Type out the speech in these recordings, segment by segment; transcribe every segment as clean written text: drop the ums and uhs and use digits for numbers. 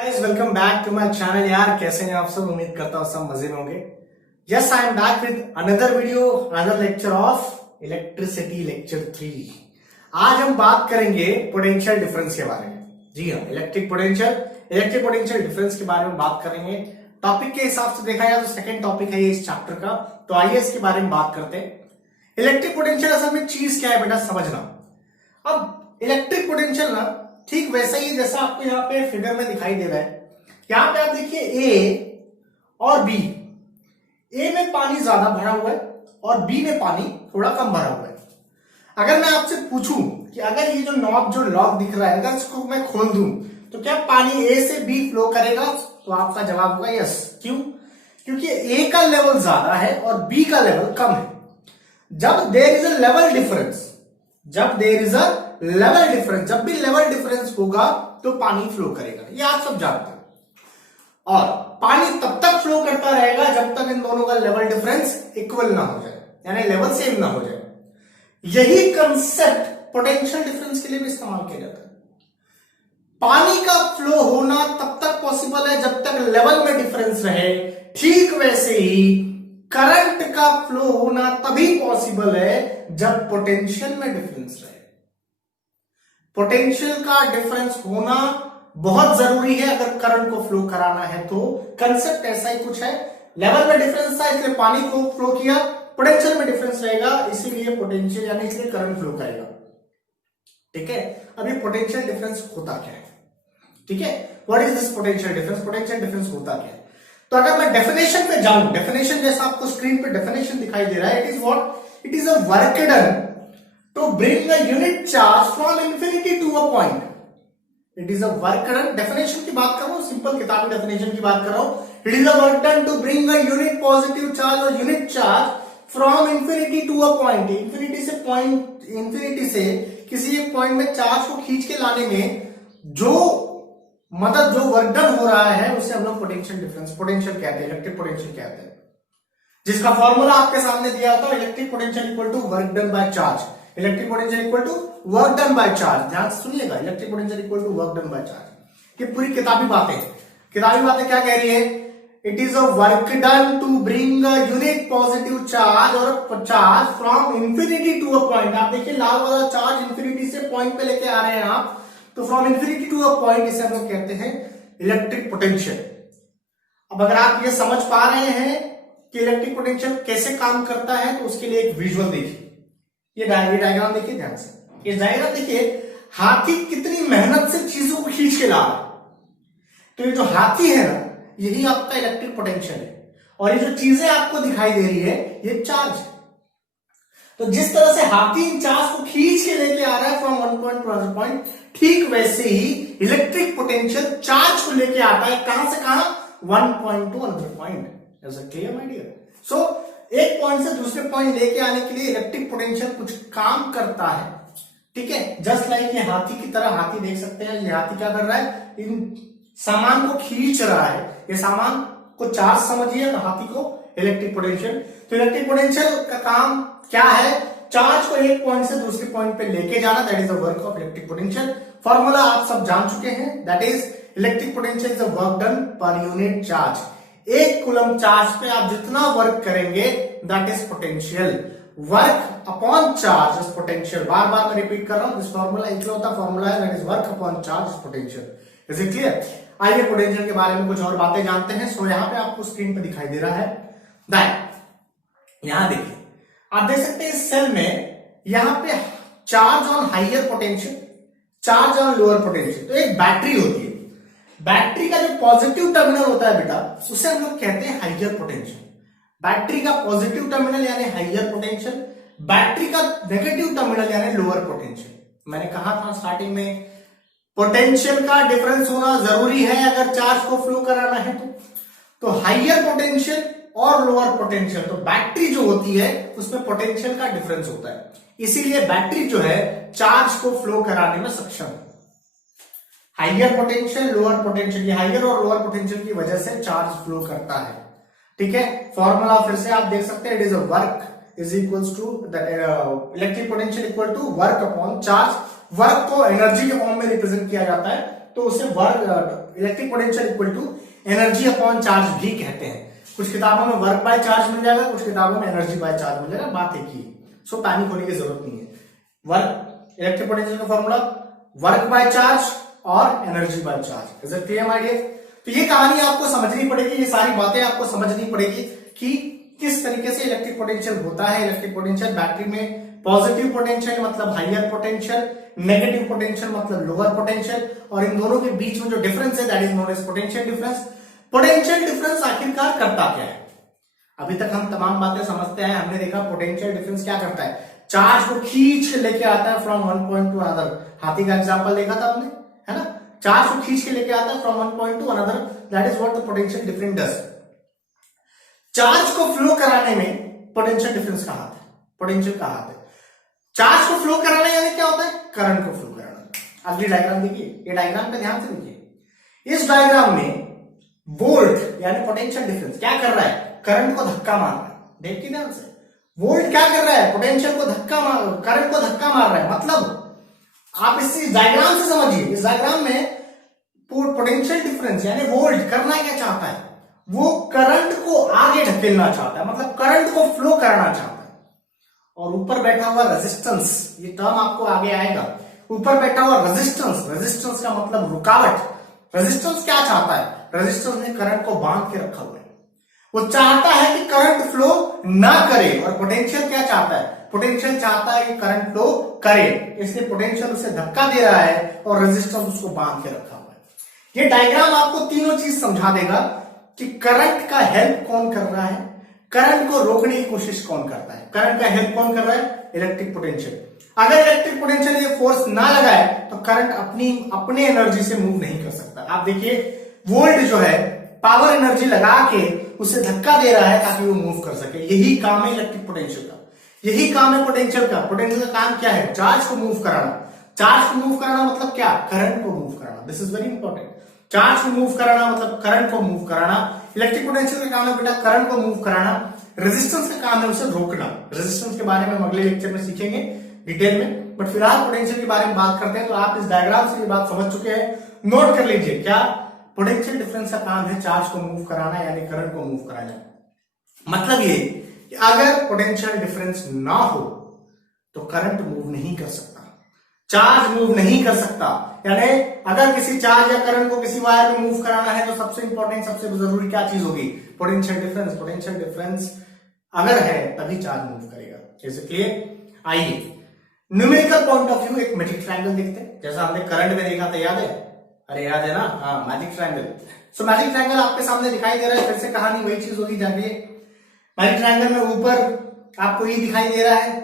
Guys welcome back to my channel. यार कैसे हैं आप सब? उम्मीद करता हूं सब मजे में होंगे। Yes, I am back with another video, another lecture of electricity, lecture 3। आज हम बात करेंगे पोटेंशियल डिफरेंस के बारे में। जी हाँ, इलेक्ट्रिक पोटेंशियल डिफरेंस के बारे में बात करेंगे। टॉपिक के हिसाब से देखा जाए तो सेकंड टॉपिक है ये इस चैप्टर का, तो आइए इसके बारे में बात करते हैं। इलेक्ट्रिक पोटेंशियल असल में चीज क्या है बेटा, समझना। अब इलेक्ट्रिक पोटेंशियल ना ठीक वैसा ही जैसा आपको यहाँ पे फिगर में दिखाई दे रहा है। यहाँ पे आप देखिए ए और बी। ए में पानी ज्यादा भरा हुआ है और बी में पानी थोड़ा कम भरा हुआ है। अगर मैं आपसे पूछूं कि अगर ये जो नॉब जो लॉक दिख रहा है, अगर इसको मैं खोल दूं तो क्या पानी ए से बी फ्लो करेगा? तो आपका जवाब होगा यस। क्यों? क्योंकि ए का लेवल ज्यादा है और बी का लेवल कम है। जब there is a level difference, जब भी लेवल डिफरेंस होगा तो पानी फ्लो करेगा, ये आप सब जानते हैं। और पानी तब तक फ्लो करता रहेगा जब तक इन दोनों का लेवल डिफरेंस इक्वल ना हो जाए, यानी लेवल सेम ना हो जाए। यही कंसेप्ट पोटेंशियल डिफरेंस के लिए भी इस्तेमाल किया जाता है। पानी का फ्लो होना तब तक पॉसिबल है जब तक लेवल में डिफरेंस रहे। ठीक वैसे ही करंट का फ्लो होना तभी पॉसिबल है जब पोटेंशियल में डिफरेंस रहे। पोटेंशियल का डिफरेंस होना बहुत जरूरी है अगर करंट को फ्लो कराना है। तो कंसेप्ट ऐसा ही कुछ है। लेवल में डिफरेंस था इसलिए पानी को फ्लो किया, पोटेंशियल में डिफरेंस रहेगा इसीलिए पोटेंशियल यानी इसलिए करंट फ्लो करेगा। ठीक है, अब ये पोटेंशियल डिफरेंस होता क्या है? ठीक है, what is this potential difference? Potential difference होता क्या है? तो अगर मैं डेफिनेशन पे जाऊं, डेफिनेशन जैसा आपको स्क्रीन पे डेफिनेशन दिखाई दे रहा है, it is what? It is a work done to bring a unit charge from infinity to a point. It is a work done, definition की बात कर रहा हूं, सिंपल किताबी डेफिनेशन की बात कर रहा हूं। It is a work done to bring a unit positive charge or unit charge from infinity to a point. Infinity से किसी एक पॉइंट में चार्ज को खींच के लाने में जो वर्क डन हो रहा है उसे हम लोग पोटेंशियल डिफरेंस, पोटेंशियल कहते हैं, इलेक्ट्रिक पोटेंशियल कहते हैं। जिसका फॉर्मूला आपके सामने दिया होता है, electric potential equal to work done by charge. Electric potential equal to work done by charge. ध्यान से सुनिएगा, electric potential equal to work done by charge. ये पूरी किताबी बातें क्या कह रही है? It is a work done to bring a unit positive charge और charge from infinity to a point. आप देखिए लाल वाला चार्ज इंफिनिटी से पॉइंट पे लेके आ रहे हैं आप, तो from infinity to a point इसे हम लोग कहते हैं इलेक्ट्रिक पोटेंशियल। अब अगर आप ये समझ पा रहे हैं कि इलेक्ट्रिक पोटेंशियल कैसे काम करता है तो उसके लिए एक विजुअल देखिए। ये डायग्राम देखिए ध्यान से। ये डायग्राम देखिए, हाथी कितनी मेहनत से चीजों को खींच के ला रहा है। तो ये जो हाथी है ना, यही आपका इलेक्ट्रिक पोटेंशियल है। और ये जो चीजें आपको दिखाई दे रही है ये चार्ज है। तो जिस तरह से हाथी इन चार्ज को खींच के लेके आ रहा है from one point to another point, ठीक वैसे ही इलेक्ट्रिक पोटेंशियल चार्ज को लेके आता है। कहां से कहां? One point to another point. Is it clear my dear? So एक पॉइंट से दूसरे पॉइंट लेके आने के लिए इलेक्ट्रिक पोटेंशियल कुछ काम करता है। ठीक है, जस्ट लाइक ये हाथी की तरह। हाथी देख सकते हैं, ये हाथी क्या कर रहा है? इन सामान को खींच रहा है। ये सामान को चार्ज समझिए, तो हाथी को इलेक्ट्रिक पोटेंशियल। तो इलेक्ट्रिक पोटेंशियल का काम क्या है? चार्ज को एक पॉइंट से दूसरे पॉइंट पे लेके जाना। That is the work of electric potential. Formula आप सब जान चुके हैं, that is electric potential is a work done per unit charge. एक कूलम चार्ज पे आप जितना वर्क करेंगे that is potential. Work upon charge is potential. बार बार मैं रिपीट कर रहा हूं, दिस फॉर्मूला इकलौता फॉर्मूला है, that is work upon charge is potential. Is it clear? आइए पोटेंशियल के बारे में कुछ और बातें जानते हैं। सो यहां पे आपको स्क्रीन पे दिखाई दे रहा है दैट, यहां देखिए, आप देख सकते हैं इस सेल में यहां पे charge on higher potential, charge on lower potential. तो एक बैटरी होती है। बैटरी का जो पॉजिटिव टर्मिनल होता है बेटा, उसे हम लोग कहते हैं हाइयर पोटेंशियल। बैटरी का पॉजिटिव टर्मिनल यानी हाइयर पोटेंशियल, बैटरी का नेगेटिव टर्मिनल यानी लोअर पोटेंशियल। मैंने कहा था स्टार्टिंग में, पोटेंशियल का डिफरेंस होना जरूरी है अगर चार्ज को फ्लो कराना है तो हाइयर पोटेंशियल और लोअर पोटेंशियल। तो बैटरी जो होती है उसमें पोटेंशियल का डिफरेंस होता है, इसीलिए बैटरी जो है चार्ज को फ्लो कराने में सक्षम है। हाइयर पोटेंशियल, लोअर पोटेंशियल, ये हाइयर और लोअर पोटेंशियल की वजह से चार्ज फ्लो करता है। ठीक है, फॉर्मूला फिर से आप देख सकते हैं, it is a work is equals to electric potential equal to work upon charge. Work को एनर्जी के फॉर्म में रिप्रेजेंट किया जाता है तो उसे work electric potential equal to energy upon charge भी कहते हैं। कुछ किताबों में वर्क बाय चार्ज मिल जाएगा, कुछ किताबों में एनर्जी बाय चार्ज मिल जाएगा, बात एक ही। सो पैनिक होने की जरूरत नहीं है। वर्क इलेक्ट्रिक पोटेंशियल का फॉर्मूला वर्क बाय चार्ज और energy by charge. Is it clear my dear? तो ये कहानी आपको समझनी पड़ेगी, ये सारी बातें आपको समझनी पड़ेगी कि किस तरीके से इलेक्ट्रिक पोटेंशियल होता है। इलेक्ट्रिक पोटेंशियल बैटरी में पॉजिटिव पोटेंशियल मतलब हाइयर पोटेंशियल, नेगेटिव पोटेंशियल मतलब लोअर पोटेंशियल, और इन दोनों के बीच में जो डिफरेंस है that is known as potential difference. Potential difference आखिरकार करता क्या है? अभी तक हम तमाम बातें समझते हैं, हमने देखा पोटेंशियल डिफरेंस क्या करता है, चार्ज को खींच के लेके आता है from one point to another. हाथी का एग्जांपल देखा था हमने, है ना, चार्ज को खींच के लेके आता है from one point to another, that is what the potential difference does. Charge को फ्लो कराने में पोटेंशियल डिफरेंस का हाथ है, पोटेंशियल का हाथ है। चार्ज को फ्लो कराना यानी क्या होता है? करंट को फ्लो कराना। अगली डायग्राम देखिए, ये डायग्राम पे ध्यान से देखिए। इस डायग्राम में वोल्ट यानी पोटेंशियल डिफरेंस क्या कर रहा है? करंट को धक्का मार रहा है। देखिए ध्यान से, वोल्ट क्या कर रहा है? पोटेंशियल को धक्का मार, करंट को धक्का मार रहा है। मतलब आप इस डायग्राम से समझिए, इस डायग्राम में पोटेंशियल डिफरेंस यानी वोल्ट करना क्या चाहता है? वो करंट को आगे ढकेलना चाहता है, मतलब करंट को फ्लो कराना चाहता है। और ऊपर बैठा हुआ रेजिस्टेंस, ये टर्म आपको आगे आएगा, ऊपर बैठा हुआ रेजिस्टेंस, रेजिस्टेंस का मतलब रुकावट। रेजिस्टेंस क्या चाहता है? रेजिस्टेंस ने करंट को बांध के रखा हुआ है, वो चाहता है कि करंट फ्लो ना करे। और पोटेंशियल क्या चाहता है? पोटेंशियल चाहता है कि करंट फ्लो करे, इसलिए पोटेंशियल उसे धक्का दे रहा है और रेजिस्टेंस उसको बांध के रखा हुआ है। ये डायग्राम आपको तीनों चीज समझा देगा कि करंट का हेल्प कौन कर रहा है, करंट को रोकने की कोशिश कौन करता है, करंट का हेल्प कौन कर रहा है? Electric potential. अगर इलेक्ट्रिक पोटेंशियल ये फोर्स ना लगाए तो करंट अपने एनर्जी से मूव नहीं कर सकता। आप देखिए, वोल्ट जो है पावर एनर्जी लगा के उसे धक्का दे रहा है ताकि वो मूव कर सके। यही काम है इलेक्ट्रिक पोटेंशियल का, यही काम है पोटेंशियल का। पोटेंशियल का काम क्या है? चार्ज को मूव कराना। चार्ज को मूव कराना मतलब क्या? करंट को मूव कराना। This is very important. Charge को मूव कराना मतलब करंट को मूव कराना। इलेक्ट्रिक पोटेंशियल का काम है बेटा करंट को मूव कराना। रेजिस्टेंस का काम है उसे रोकना। रेजिस्टेंस के बारे में हम अगले लेक्चर में सीखेंगे डिटेल में, बट फिलहाल पोटेंशियल के बारे में बात करते हैं। तो आप इस डायग्राम से ये बात समझ चुके हैं, नोट कर लीजिए। क्या? पोटेंशियल डिफरेंस का काम है चार्ज को मूव कराना यानी करंट को मूव कराना। मतलब ये कि अगर पोटेंशियल डिफरेंस ना हो तो करंट मूव नहीं कर सकता, चार्ज मूव नहीं कर सकता। यानी अगर किसी चार्ज या करंट को किसी वायर में मूव कराना है तो सबसे इंपॉर्टेंट, सबसे जरूरी क्या चीज होगी? Potential difference. पोटेंशियल डिफरेंस अगर है तभी चार्ज मूव करेगा। जैसे क्लियर? आइए न्यूमेरिकल पॉइंट ऑफ व्यू एक मैजिक ट्रायंगल देखते हैं, जैसा हमने करंट में देखा था, याद है? अरे याद है ना? हाँ, मैजिक ट्रायंगल। सो मैजिक ट्रायंगल आपके सामने दिखाई दे रहा है, फिर से कहानी वही चीज होगी। जानिए, मैजिक ट्रायंगल में ऊपर आपको ई दिखाई दे रहा है,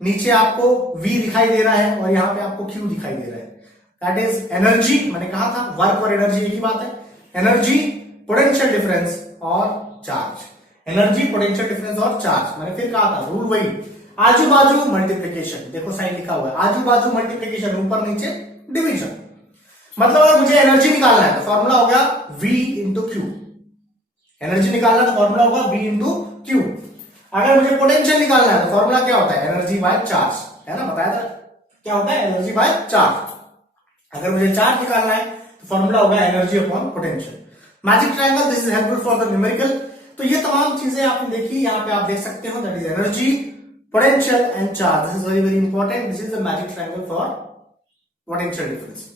नीचे आपको V दिखाई दे रहा है और यहाँ पे आपको Q दिखाई दे रहा है। That is energy. मैंने कहा था वर्क और एनर्जी एक ही बात है। एनर्जी, पोटेंशियल डिफरेंस और चार्ज। एनर्जी, पोटेंशियल डिफरेंस और चार्ज। मैंने फिर कहा था रूल वही, आजू बाजू मल्टीप्लीकेशन। देखो साइन लिखा हुआ है, आजू बाजू मल्टीप्लीकेशन, ऊपर नीचे डिवीजन। मतलब अगर मुझे एनर्जी निकालना है तो फॉर्मूला हो गया V इंटू क्यू। एनर्जी निकालना तो फॉर्मूला होगा V इंटू क्यू। अगर मुझे पोटेंशियल निकालना है तो फॉर्मूला क्या होता है? एनर्जी बाय चार्ज, है ना? बताया था क्या होता है? Energy by charge. अगर मुझे चार्ज निकालना है तो फॉर्मूला होगा energy upon potential. Magic triangle, this is helpful for the numerical. तो ये तमाम चीजें आपने देखी, यहाँ पे आप देख सकते हो, that is energy, potential and charge. This is very very important. This is the magic triangle for potential difference.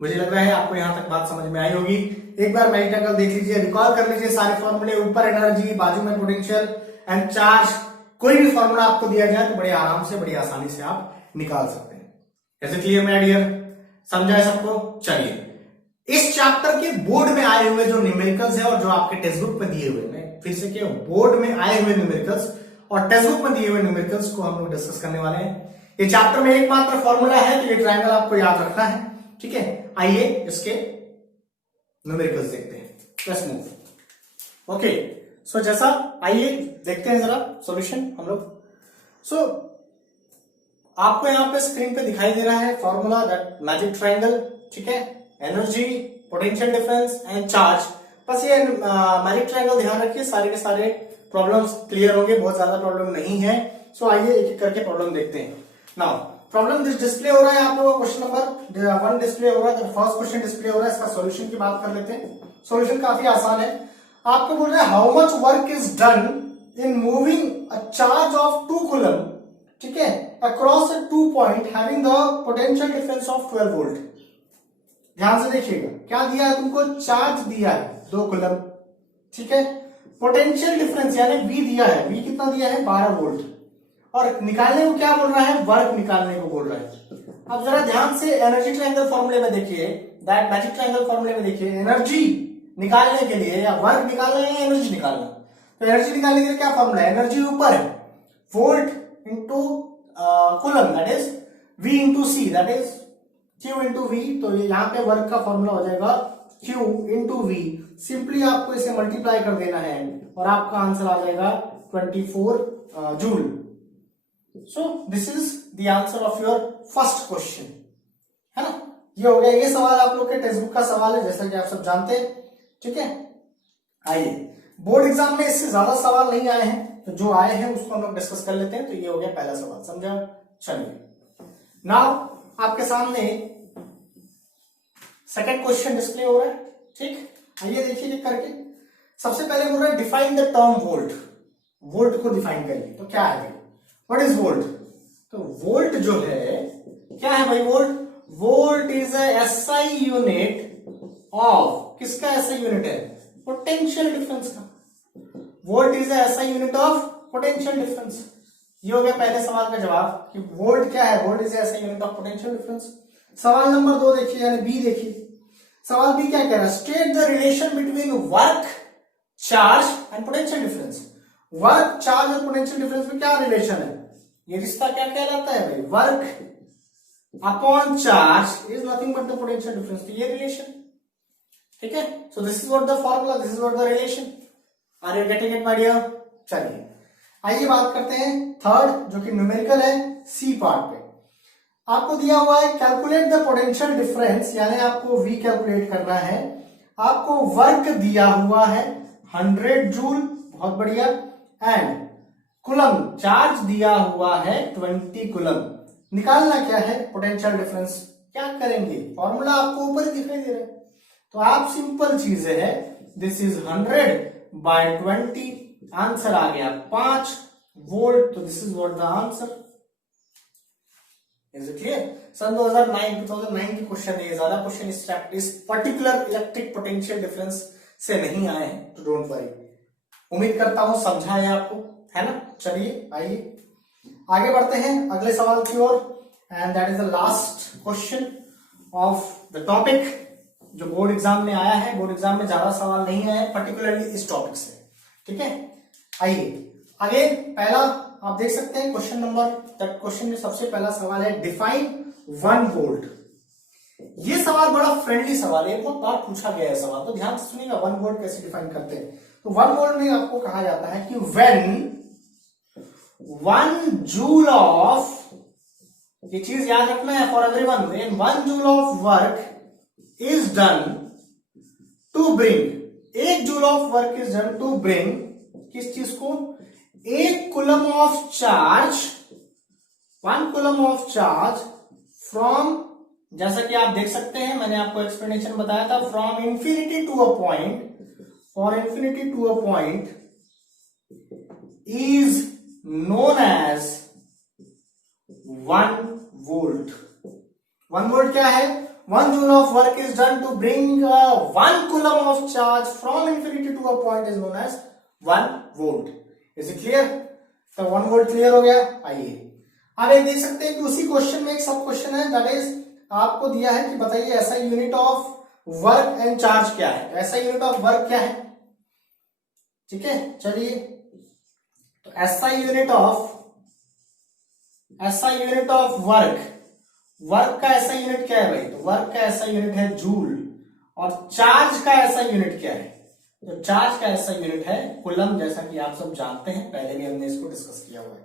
मुझे लग रहा है आपको यहां तक बात समझ में आई होगी। एक बार मैजिक ट्रायंगल देख लीजिए, रिकॉल कर लीजिए सारे फॉर्मूले, ऊपर एनर्जी, बाजू में पोटेंशियल एंड चार्ज। कोई भी फॉर्मूला आपको दिया जाए तो बड़े आराम से, बड़ी आसानी से आप निकाल सकते हैं। ऐसे क्लियर मेरा डियर? समझा है सबको? चलिए, इस चैप्टर के बोर्ड में आए हुए जो न्यूमेरिकल्स है और जो आपके टेक्स्ट बुक में दिए हुए, मैं फिर से क्या, बोर्ड में आए हुए न्यूमेरिकल्स और टेक्स्ट बुक में दिए हुए न्यूमेरिकल्स को हम लोग डिस्कस करने वाले हैं। ये चैप्टर में एकमात्र फॉर्मूला है तो ये ट्रायंगल आपको याद रखना है, ठीक है? आइए इसके न्यूमेरिकल्स देखते हैं। Let's move. ओके, सो जैसा, आइए देखते हैं जरा सॉल्यूशन हम लोग। सो आपको यहां पे स्क्रीन पे दिखाई दे रहा है फॉर्मूला, दैट मैजिक ट्रायंगल, ठीक है? Energy, potential difference and charge. बस ये मैजिक ट्रायंगल ध्यान रखिए, सारे के सारे प्रॉब्लम्स क्लियर होंगे, बहुत ज्यादा प्रॉब्लम नहीं है। सो आइए एक एक करके प्रॉब्लम देखते हैं। नाउ प्रॉब्लम डिस्प्ले हो रहा है आप लोगों का, क्वेश्चन नंबर 1 डिस्प्ले हो रहा है, फर्स्ट क्वेश्चन डिस्प्ले हो रहा है। इसका सॉल्यूशन की बात कर लेते हैं। सॉल्यूशन काफी आसान है। आपको बोल रहे हैं how much work is done in moving a charge of 2 coulomb, ठीक है, across a 2 point having the potential difference of 12 volt. ध्यान से देखिएगा, क्या दिया है तुमको, चार्ज दिया है 2 कूलम, ठीक है, पोटेंशियल डिफरेंस यानी V दिया है, V कितना दिया है 12 वोल्ट, और निकालने को क्या बोल रहा है, वर्क निकालने को बोल रहा है। अब जरा ध्यान से एनर्जी ट्रायंगल फॉर्मूले में देखिए, दैट मैजिक ट्रायंगल फॉर्मूले में देखिए, एनर्जी निकालने के लिए या वर्क निकालना है या एनर्जी निकालना, तो एनर्जी निकालने के लिए क्या फॉर्मूला है, एनर्जी ऊपर है, volt into coulomb that is V into C that is Q into V. तो यहाँ पे वर्क का फॉर्मूला हो जाएगा Q इंटू वी। सिंपली आपको इसे मल्टीप्लाई कर देना है और आपका आंसर आ जाएगा 24 joule. So this is the answer of your first question, है ना। ये हो गया, ये सवाल आप लोग के टेक्स्ट बुक का सवाल है, जैसा कि आप सब जानते हैं, ठीक है। आइए, बोर्ड एग्जाम में इससे ज्यादा सवाल नहीं आए हैं, तो जो आए हैं उसको हम लोग डिस्कस कर लेते हैं। तो ये हो गया पहला सवाल, समझा। चलिए, नाउ आपके सामने सेकंड क्वेश्चन डिस्प्ले हो रहा है, ठीक। आइए देखिए लिख करके। सबसे पहले बोल रहा है define the term volt, volt को डिफाइन करिए। तो क्या है, व्हाट इज वोल्ट, तो वोल्ट जो है क्या है भाई, volt is SI unit of, किसका एसआई यूनिट है, पोटेंशियल डिफरेंस का। Volt is SI unit of potential difference. ये हो गया पहले सवाल का जवाब कि वोल्ट क्या है, volt is SI unit of potential difference. सवाल नंबर 2 देखिए, यानी बी देखिए। सवाल बी क्या कह रहा है, state the relation between work, charge and potential difference. Work, charge और पोटेंशियल डिफरेंस में क्या रिलेशन है, ये रिश्ता क्या कहलाता है भाई, work upon charge is nothing but the potential difference. तो ये रिलेशन, ठीक है। So this is what the formula, this is what the relation. Are you getting it my dear. चलिए आइए बात करते हैं थर्ड, जो कि न्यूमेरिकल है, सी पार्ट पे। आपको दिया हुआ है कैलकुलेट द पोटेंशियल डिफरेंस, यानी आपको V कैलकुलेट करना है। आपको वर्क दिया हुआ है 100 जूल, बहुत बढ़िया, एंड कुलम चार्ज दिया हुआ है 20 कुलम। निकालना क्या है, पोटेंशियल डिफरेंस। क्या करेंगे, फॉर्मूला आपको ऊपर दिखाई दे रहा है, तो आप सिंपल चीजें है, दिस इज 100 बाय 20, आंसर आ गया 5 वोल्ट। तो this is what the answer. Is it clear. सन 2009 के क्वेश्चन है, ज्यादा क्वेश्चन इस पर्टिकुलर इलेक्ट्रिक पोटेंशियल डिफरेंस से नहीं आए हैं, तो डोंट वरी। उम्मीद करता हूं समझा है आपको, है ना। चलिए आइए आगे बढ़ते हैं अगले सवाल की ओर, and that is the last question of the topic, जो बोर्ड एग्जाम में आया है। बोर्ड एग्जाम में ज्यादा सवाल नहीं आए हैं पर्टिकुलरली इस टॉपिक से, ठीक है। आइए आगे, पहला आप देख सकते हैं क्वेश्चन नंबर, दैट क्वेश्चन में सबसे पहला सवाल है डिफाइन 1 वोल्ट। ये सवाल बड़ा फ्रेंडली सवाल है, बहुत बार पूछा गया है सवाल, तो ध्यान से सुनिएगा 1 वोल्ट कैसे डिफाइन करते हैं। तो 1 वोल्ट में आपको कहा जाता है कि व्हेन 1 जूल ऑफ, ये चीज याद रखना है for everyone, when 1 joule of work is done to bring, 1 joule of work is done to bring, किस चीज को, 1 coulomb of charge, 1 coulomb of charge from, जैसा कि आप देख सकते हैं, मैंने आपको एक्सप्लेनेशन बताया था, from infinity to a point, for infinity to a point is known as 1 volt. 1 volt क्या है, 1 joule of work is done to bring 1 coulomb of charge from infinity to a point is known as 1 volt. Is it clear? तो 1 volt clear हो गया। आइए अब एक देख सकते हैं कि उसी क्वेश्चन में एक सब क्वेश्चन है, दैट इज आपको दिया है कि बताइए ऐसा unit of work and charge क्या है। तो ऐसा यूनिट ऑफ वर्क क्या है, ठीक है। चलिए, तो ऐसा यूनिट ऑफ वर्क, वर्क का ऐसा यूनिट क्या है भाई, तो वर्क का ऐसा यूनिट है जूल, और चार्ज का ऐसा यूनिट क्या है, तो चार्ज का ऐसा यूनिट है कूलम, जैसा कि आप सब जानते हैं, पहले भी हमने इसको डिस्कस किया हुआ है।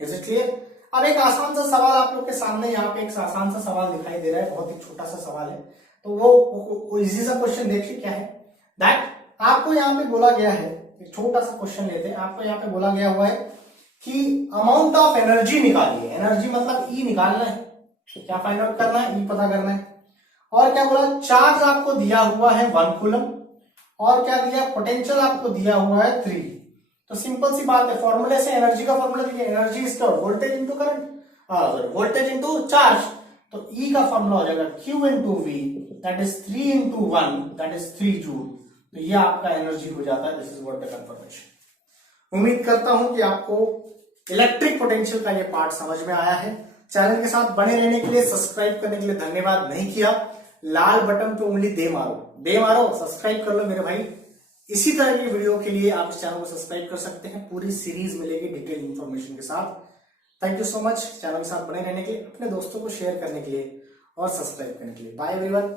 Is it clear. अब एक आसान सा सवाल आप लोग के सामने, यहाँ पे एक आसान सा सवाल दिखाई दे रहा है, बहुत ही छोटा सा सवाल है, तो वो इजी सा क्वेश्चन देखिए क्या है। दैट आपको यहाँ पे बोला गया है, एक छोटा सा क्वेश्चन लेते हैं, आपको यहाँ पे बोला गया हुआ है कि अमाउंट ऑफ एनर्जी निकालिए, एनर्जी मतलब ई निकालना है, क्या फाइंड आउट करना है? ई पता करना है। और क्या बोला? चार्ज आपको दिया हुआ है 1 कूलम, और क्या दिया? पोटेंशियल आपको दिया हुआ है 3। तो सिंपल सी बात है, फॉर्मूले से एनर्जी का फॉर्मूला दिया, energy is voltage into current, sorry voltage into charge. तो ई का फॉर्मूला हो जाएगा Q into V, that is 3 into 1, that is 3 joule. तो ये आपका एनर्जी हो जाता है। This is what the confirmation. उम्मीद करता हूं कि आपको इलेक्ट्रिक पोटेंशियल का ये पार्ट समझ में आया है। चैनल के साथ बने रहने के लिए, सब्सक्राइब करने के लिए धन्यवाद। नहीं किया, लाल बटन पे उंगली दे मारो, सब्सक्राइब कर लो मेरे भाई। इसी तरह की वीडियो के लिए आप इस चैनल को सब्सक्राइब कर सकते हैं, पूरी सीरीज मिलेगी डिटेल इंफॉर्मेशन के साथ। Thank you so much channel के साथ बने रहने के लिए, अपने दोस्तों को शेयर करने के लिए और सब्सक्राइब करने के लिए। Bye everyone.